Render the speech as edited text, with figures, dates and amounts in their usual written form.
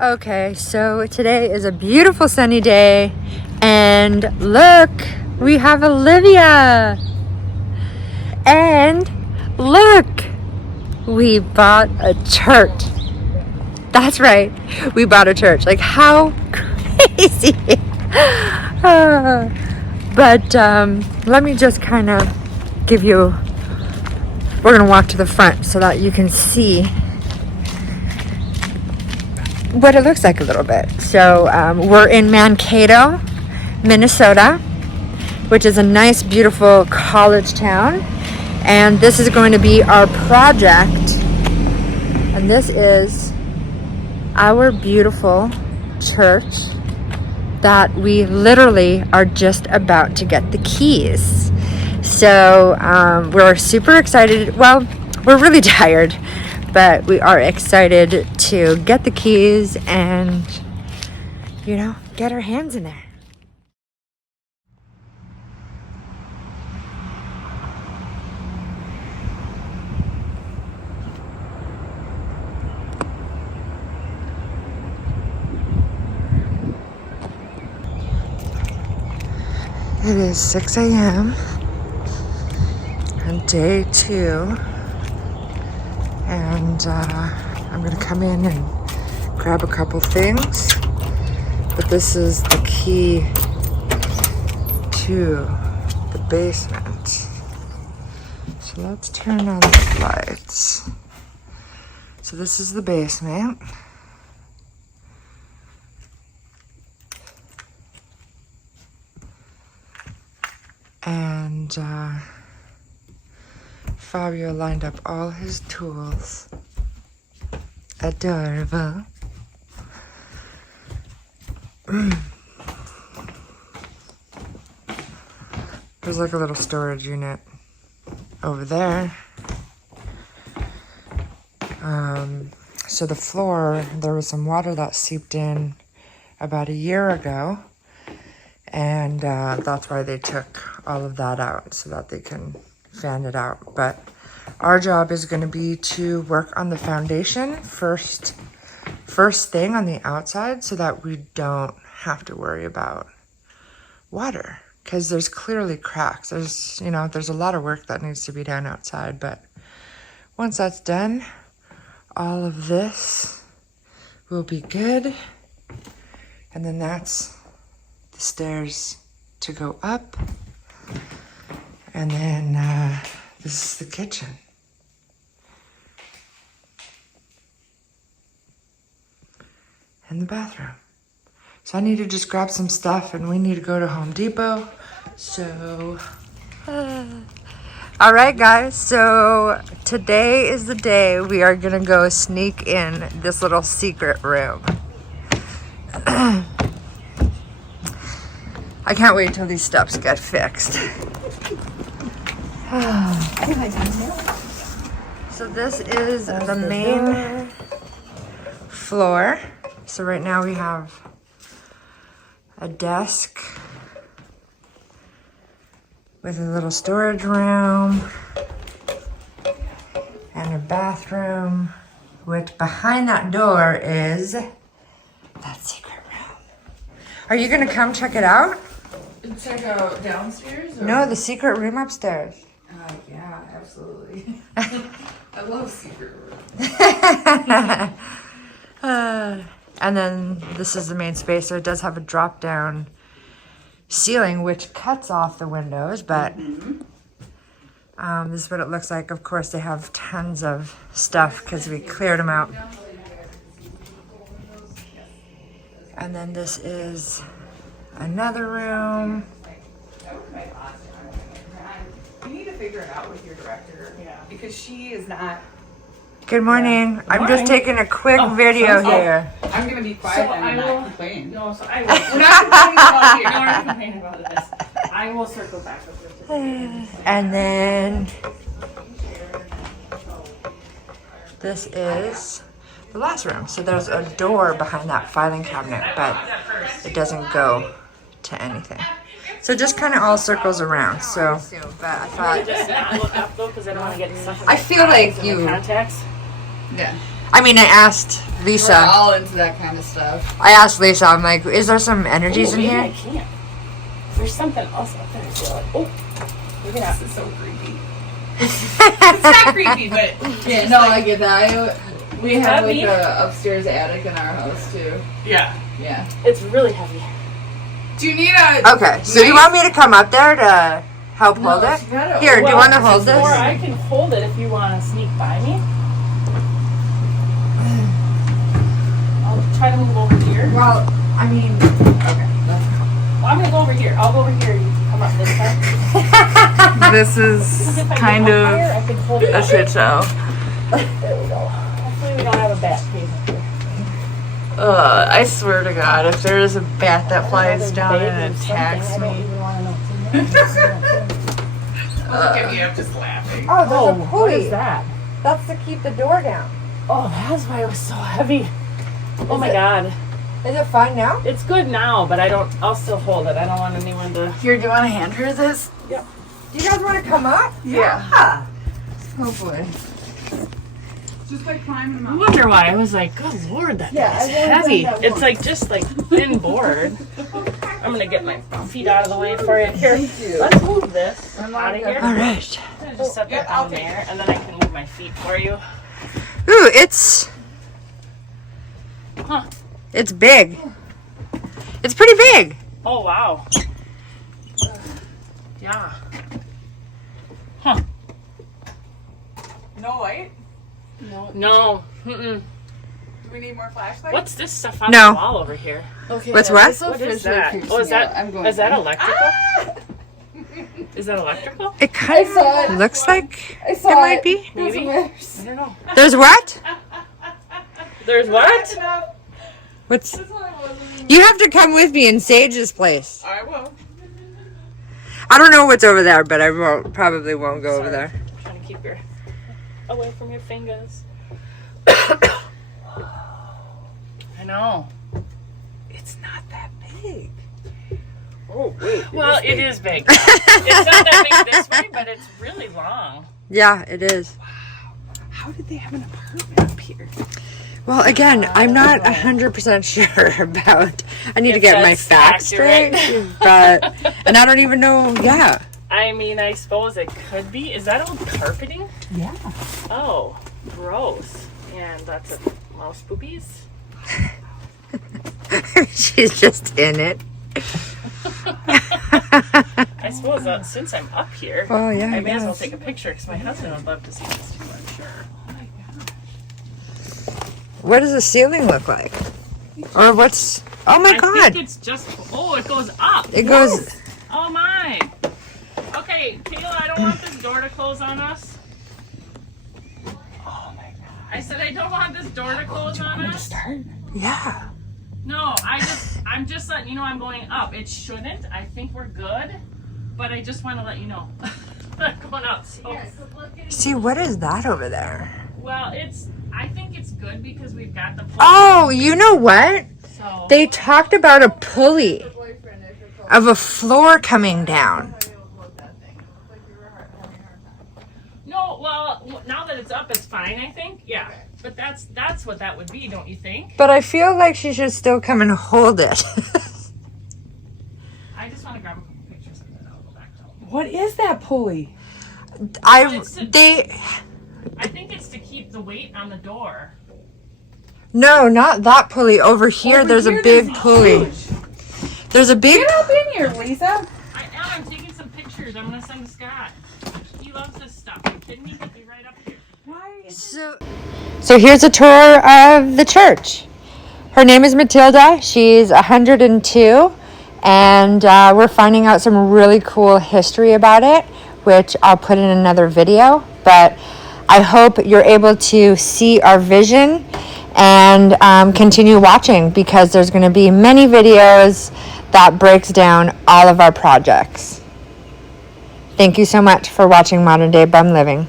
Okay, so today is a beautiful sunny day, and look, we have Olivia. And look, we bought a church. That's right, we bought a church. Like, how crazy. But let me just kind of give you, we're gonna walk to the front so that you can see what it looks like a little bit. So we're in Mankato, Minnesota, which is a nice, beautiful college town. And this is going to be our project. And this is our beautiful church that we literally are just about to get the keys. So we're super excited. Well, we're really tired, but we are excited to get the keys and, you know, get our hands in there. It is 6 a.m. on day 2. And I'm gonna come in and grab a couple things, but this is the key to the basement. So let's turn on the lights. So this is the basement. And Fabio lined up all his tools. Adorable. There's like a little storage unit over there. So the floor, there was some water that seeped in about a year ago. And that's why they took all of that out, so that they can fan it out. But our job is going to be to work on the foundation first thing on the outside, so that we don't have to worry about water, because there's clearly cracks. There's a lot of work that needs to be done outside, but once that's done, all of this will be good. And then that's the stairs to go up. And then this is the kitchen. And the bathroom. So I need to just grab some stuff, and we need to go to Home Depot. So, all right, guys. So today is the day we are gonna go sneak in this little secret room. I can't wait till these steps get fixed. So this is the main floor. So right now we have a desk with a little storage room and a bathroom, which behind that door is that secret room. Are you gonna come check it out? Check out downstairs? Or? No, the secret room upstairs. Yeah, absolutely. I love secret rooms. And then this is the main space, so it does have a drop-down ceiling, which cuts off the windows, but this is what it looks like. Of course, they have tons of stuff because we cleared them out. And then this is another room. You need to figure it out with your director. Yeah. Because she is not. Good morning. Good I'm just taking a quick video here. I'm going to be quiet and not complain. No, so I will. We're not complaining about you. No, we're not complaining about this. I will circle back with you. And then this is the last room. So there's a door behind that filing cabinet, but it doesn't go to anything. So it just kind of all circles around. So, but I thought, Just not look up though, because I don't want to get stuff. I feel like you. Contacts. Yeah. I mean, I asked We're Lisa. all into that kind of stuff. I asked Lisa, I'm like, is there some energies in maybe here? I can't. There's something else up there. I feel like. Oh, maybe not. This is so creepy. It's not creepy, but Yeah, no, I get that. We have like Heavy. a upstairs attic in our house too. yeah. Yeah. It's really heavy. Do you need a? Okay, so you want me to come up there to help hold it? you gotta- Here, do you want to Well, hold this? Or I can hold it if you want to sneak by me. I'll try to move over here. Well, I mean, okay. Well, I'm gonna go over here. I'll go over here. You can come up this side. This is If I kind get up of higher, I can hold it a up. shit show. There we go. Hopefully we don't have a bat cave up here. I swear to God, if there is a bat that flies down and attacks I don't me. even want to know. Look at me, I'm just laughing. Oh, there's Oh, a what pulley. is that? That's to keep the door down. Oh, that's why it was so heavy. Oh my God. Is it fine now? It's good now, but I'll still hold it. I don't want anyone to. Here, do you want to hand her this? Do you guys want to come up? Yeah. Oh boy. Just like climbing them I up. wonder why. I was like, good Lord, that thing is heavy. It's like just like thin board. I'm gonna get my feet out of the way for you. Here, let's move this out of here. All right. I'm gonna just set that down there, and then I can move my feet for you. Ooh, it's Huh. it's big. It's pretty big. Oh wow. Yeah. Huh. No light? No. Mm-mm. Do we need more flashlights? What's this stuff on No. the wall over here? Okay. What's what? What is that? Oh, is that I'm going. is that electrical? Is that electrical? It kind saw of it. looks like I it saw might be. Maybe. I don't know. There's what? There's what? What's? You have to come with me and sage this place. I will. I don't know what's over there, but I probably won't go over Sorry. there. I'm trying to keep your away from your fingers. I know. It's not that big. Oh wait. Well, it is big. It's not that big this way, but it's really long. Yeah, it is. How did they have an apartment up here? Well, again, I'm not 100% sure about. I need to If get my that's facts straight, accurate. but and I don't even know. Yeah. I mean, I suppose it could be. Is that old carpeting? Yeah. Oh, gross. And that's a mouse poopies. She's just in it. I suppose since I'm up here, Oh yeah. I may as well guess. take a picture because my husband would love to see this too, I'm sure. What does the ceiling look like? Or what's? Oh my I God! think it's just. Oh, it goes up. It goes. Oh my. Okay, Kayla, I don't want this door to close on us. Oh my God. I said I don't want this door to close on us. Start. Yeah. No, I'm just letting you know I'm going up. It shouldn't. I think we're good, but I just want to let you know. I'm going up. So. See, what is that over there? Well, I think it's good because we've got the. Oh, you know what? So. They talked about a pulley of a floor coming down. No, well, now that it's up, it's fine. I think. Yeah, but that's what that would be, don't you think? But I feel like she should still come and hold it. I just want to grab a couple pictures and then I'll go back to them. What is that pulley? I think it's to keep the weight on the door. No, not that pulley. Over here, there's a big pulley. There's a big. Get up in here, Lisa. I'm taking some pictures. I'm gonna send to Scott. He loves this stuff. Are you kidding me? He'll be right up here. So here's a tour of the church. Her name is Matilda. She's 102, and we're finding out some really cool history about it, which I'll put in another video. But I hope you're able to see our vision and continue watching, because there's going to be many videos that breaks down all of our projects. Thank you so much for watching Modern Day Bum Living.